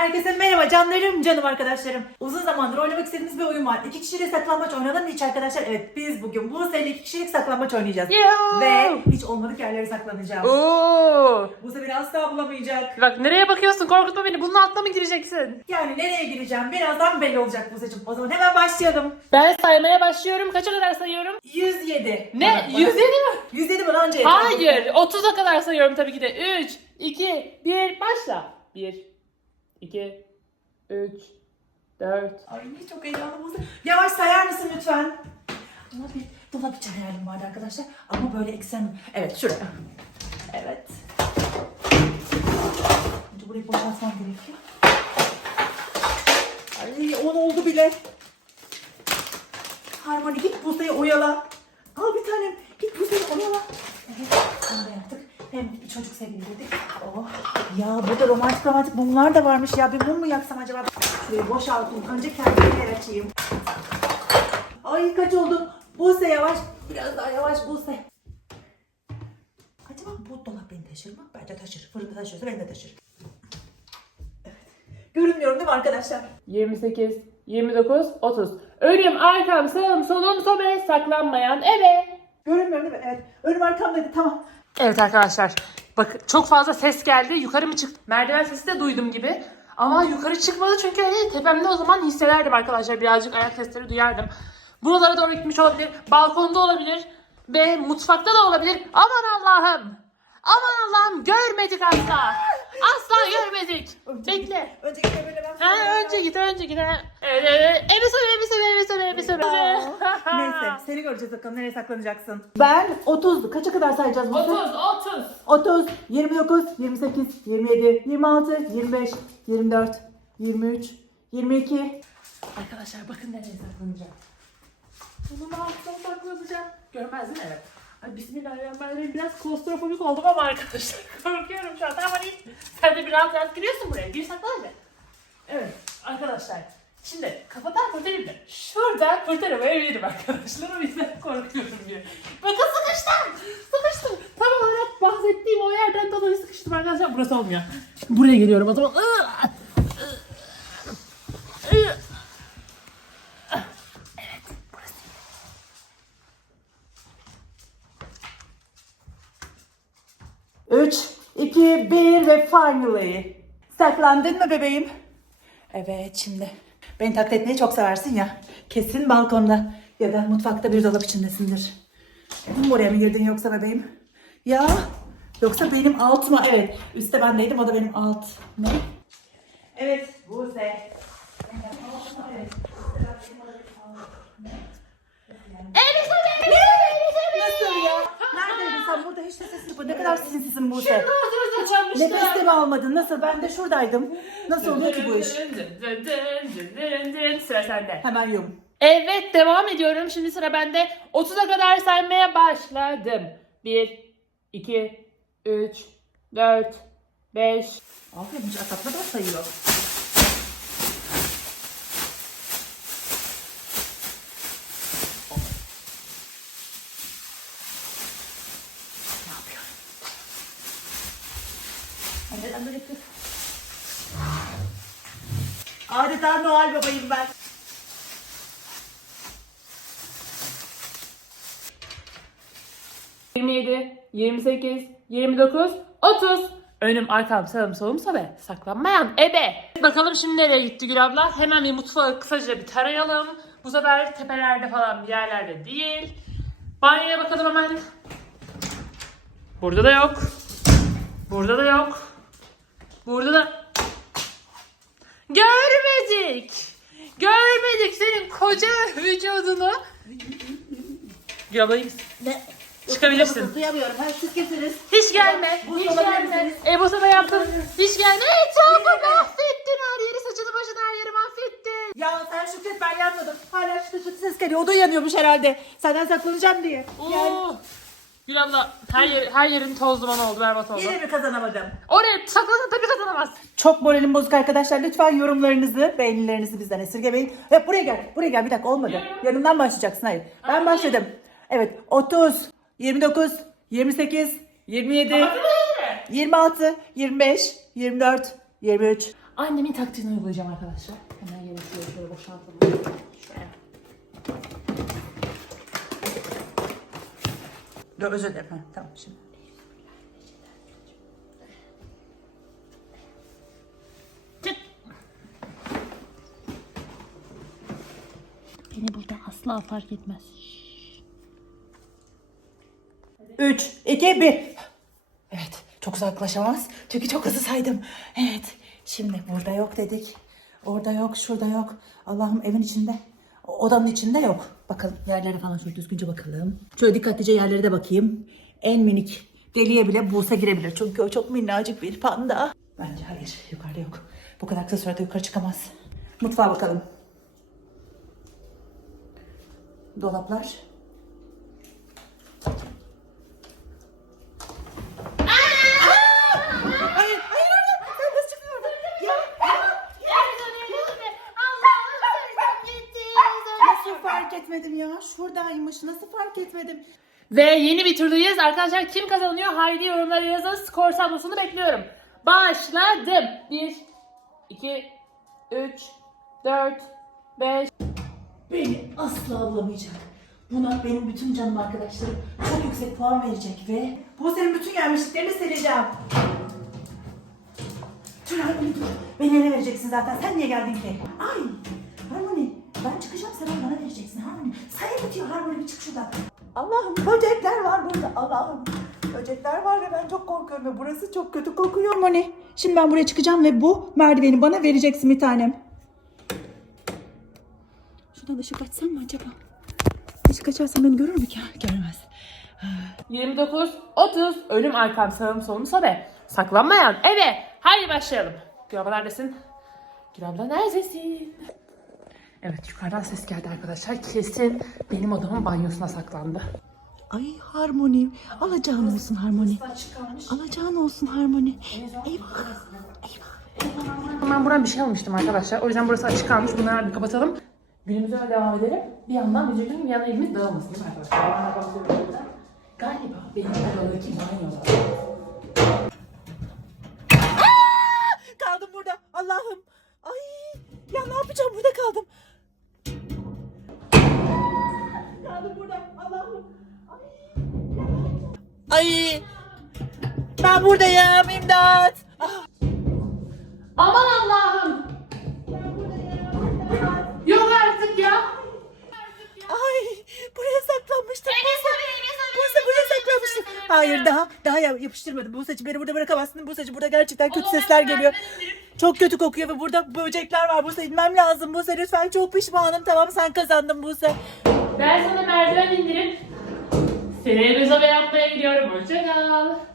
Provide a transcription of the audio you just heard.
Herkese merhaba canlarım, canım arkadaşlarım. Uzun zamandır oynamak istediğimiz bir oyun var. İki kişiyle saklambaç oynadın mı hiç arkadaşlar? Evet biz bugün bu sene iki kişilik saklambaç oynayacağız. Yoo! Ve hiç olmadık yerlere saklanacağım. Oo. Bu sefer asla bulamayacak. Bak nereye bakıyorsun? Korkutma beni. Bunun altına mı gireceksin? Yani nereye gireceğim birazdan belli olacak bu seçim. O zaman hemen başlayalım. Ben saymaya başlıyorum. Kaça kadar sayıyorum? 107. Ne? Bana- bana- 107 mi? 107 bana anca yeter. Hayır. 30'a kadar sayıyorum tabii ki de. 3, 2, 1. Başla. 1, 2, 3, 4. Ay çok heyecanlı bu. Yavaş sayar mısın lütfen? Bir dolap içi hayalim vardı arkadaşlar. Ama böyle eksen... Evet şuraya. Evet. Önce burayı boşaltmam gerekiyor. Ay 10 oldu bile. Harmony git Buse'yi oyala. Al bir tanem. Git Buse'yi oyala. Evet. Da yaptık. Hem bir çocuk sevgili dedik. Oh. Ya burada romantik romantik mumlar da varmış ya. Bir mum mu yaksam acaba? Şurayı boşaltayım. Önce kendime yer açayım. Ay kaç oldu? Buse yavaş. Biraz daha yavaş Buse. Acaba bu dolap beni taşır mı? Bence taşır. Fırında taşıyorsa beni de taşır. Evet. Görünmüyorum değil mi arkadaşlar? 28, 29, 30. Önüm, arkam, sağım, solum, sobe, saklanmayan ebe. Görünmüyorum değil mi? Evet. Önüm arkamdaydı tamam. Evet arkadaşlar. Bak çok fazla ses geldi. Yukarı mı çıktı? Merdiven sesi de duydum gibi. Ama yukarı çıkmadı çünkü hani tepemde o zaman hissederdim arkadaşlar. Birazcık ayak sesleri duyardım. Buralara doğru gitmiş olabilir. Balkonda olabilir. Ve mutfakta da olabilir. Aman Allah'ım. Aman Allah'ım görmedik asla. Asla görmedik. Bekle. Önce gidip böyle ben Ha önce git önce git. Evet evet. Ebe söyle ebe söyle ebe söyle ebe söyle. Neyse seni göreceğiz bakalım nereye saklanacaksın. Ben 30. Kaça kadar sayacağız? Buse? 30 30. 30, 29, 28, 27, 26, 25, 24, 23, 22. Arkadaşlar bakın nereye saklanacağım. Bunun altına saklanacağım. Görmez değil mi? Evet. Ay bismillahirrahmanirrahim. Biraz klostrofobik oldum ama arkadaşlar. Korkuyorum şu an. Tamam hadi. Sen de bir rahat rahat giriyorsun buraya. Gir saklan hadi. Evet arkadaşlar. Şimdi kafadan kurtarayım da. Şuradan kurtaramayabilirim arkadaşlar. O yüzden korkuyorum diye. Bakın sıkıştım. Sıkıştım. Tam olarak bahsettiğim o yerden dolayı sıkıştım arkadaşlar. Burası olmuyor. Buraya geliyorum o zaman. 3, 2, 1 ve finally. Saklandın mı bebeğim? Evet şimdi. Beni taklit etmeyi çok seversin ya. Kesin balkonda ya da mutfakta bir dolap içindesindir. Dedim oraya mı girdin yoksa bebeğim? Ya yoksa benim alt mı? Evet üstte bendeydim o da benim alt. Ne? Evet Buse. Nasıl ya? Neredeydin sen? Burada hiç de ses yok. Ne kadar sinsizsin Buse. Ağzımız açılmıştı. Nefes de mi almadın? Nasıl? Ben de şuradaydım. Nasıl oluyor ki bu iş? Sıra sende. Hemen yum. Evet devam ediyorum. Şimdi sıra bende. 30'a kadar saymaya başladım. 1, 2, 3, 4, 5. Aferin hiç atakmadan sayıyor. Adeta Noel babayım ben. yedi, 28, 29, 30. Önüm, arkam, sağım, solum, sobe. Saklanmayan ebe. Bakalım şimdi nereye gitti Gül abla? Hemen bir mutfağı kısaca bir tarayalım. Bu sefer tepelerde falan bir yerlerde değil. Banyoya bakalım hemen. Burada da yok. Burada da yok. Burada da... Görmedik. Görmedik senin koca vücudunu. Misin? Ne? Çıkabilirsin. Duyamıyorum. Ha, siz kimsiniz? Hiç gelme. Hiç gelme. E bu sana yaptım. Hiç gelme. Etrafı mahvettin her yeri. Saçını başını her yeri mahvettin. Ya sen Şükret ben yanmadım. Hala çıtı ses geliyor. O da yanıyormuş herhalde. Senden saklanacağım diye. Yani Oo. Gül abla her, yer, her yerin toz duman oldu. Berbat oldu. yine mi kazanamadım? Oraya saklasan tabii kazanamaz. Çok moralim bozuk arkadaşlar. Lütfen yorumlarınızı, beğenilerinizi bizden esirgemeyin. Hep buraya gel. Buraya gel. Bir dakika olmadı. Yanından başlayacaksın. Hayır. Ben başladım. Evet. 30, 29, 28, 27, Hatırladın mı? 26, 25, 24, 23. annemin taktiğini uygulayacağım arkadaşlar. Hemen gerekiyor şöyle boşaltalım. Dur özür dilerim. Ha, tamam şimdi. Çık. Beni burada asla fark etmez. 3, 2, 1. Evet, çok uzaklaşamaz. Çünkü çok hızlı saydım. Evet, şimdi burada yok dedik. Orada yok, şurada yok. Allah'ım evin içinde. O- Odanın içinde yok. Bakalım yerlere falan şöyle düzgünce bakalım. Şöyle dikkatlice yerlere de bakayım. En minik deliğe bile Buse girebilir. Çünkü o çok minnacık bir panda. Bence hayır, yukarıda yok. Bu kadar kısa sürede yukarı çıkamaz. Mutfağa bakalım. Dolaplar. Hayır, hayır orada. Sen nasıl çıktın oradan? Ya, nasıl fark etmedim ya? Şuradaymış. Nasıl fark etmedim? Ve yeni bir turdayız. Arkadaşlar kim kazanıyor? Haydi yorumlara yazın. Skor tablosunu bekliyorum. Başladım. 1, 2, 3, 4, 5. Beni asla bulamayacak. Buna benim bütün canım arkadaşlarım çok yüksek puan verecek ve bu senin bütün gelmişliklerini sileceğim. Dur Harmony dur. Beni ele vereceksin zaten. Sen niye geldin ki? Ay ben çıkacağım sen onu bana vereceksin Harmony. Sayı bitiyor Harmony bir çık şuradan. Allah'ım böcekler var burada Allah'ım. Böcekler var ve ben çok korkuyorum ve burası çok kötü kokuyor. Harmony şimdi ben buraya çıkacağım ve bu merdiveni bana vereceksin bir tanem. Şuradan ışık açsam mı acaba? Işık açarsam beni görür mü ki? Görmez. 29, 30. Ölüm arkam sağım solum sobe. Saklanmayan eve. Haydi başlayalım. Gül abla neredesin? Gül abla neredesin? Evet yukarıdan ses geldi arkadaşlar. Kesin benim odamın banyosuna saklandı. Ay harmoni. Alacağın olsun harmoni. Alacağın olsun harmoni. Eyvah. Ben buradan bir şey almıştım arkadaşlar. O yüzden burası açık kalmış. Bunları bir kapatalım. Günümüze öyle devam edelim. Bir yandan diyecektim bir yandan elimiz dağılmasın değil mi arkadaşlar? Galiba benim odadaki banyolar. Kaldım burada. Allah'ım. Ay. Ya ne yapacağım? Burada kaldım. Kaldım burada. Allah'ım. Ay. Ay. Ben buradayım. İmdat. Ah, Aman Allah'ım! Yok artık ya! Ay. Buraya saklanmıştım. Buse. Buse saklanmıştım. Hayır daha daha ya- yapıştırmadım. Buse'cim beni burada bırakamazsın. Buse'cim burada gerçekten kötü sesler geliyor. Çok kötü kokuyor ve burada böcekler var. Buse inmem lazım. Buse lütfen çok pişmanım. Tamam sen kazandın Buse. Ben sana merdiven indirip seni rezerve yapmaya gidiyorum. Hoşçakal.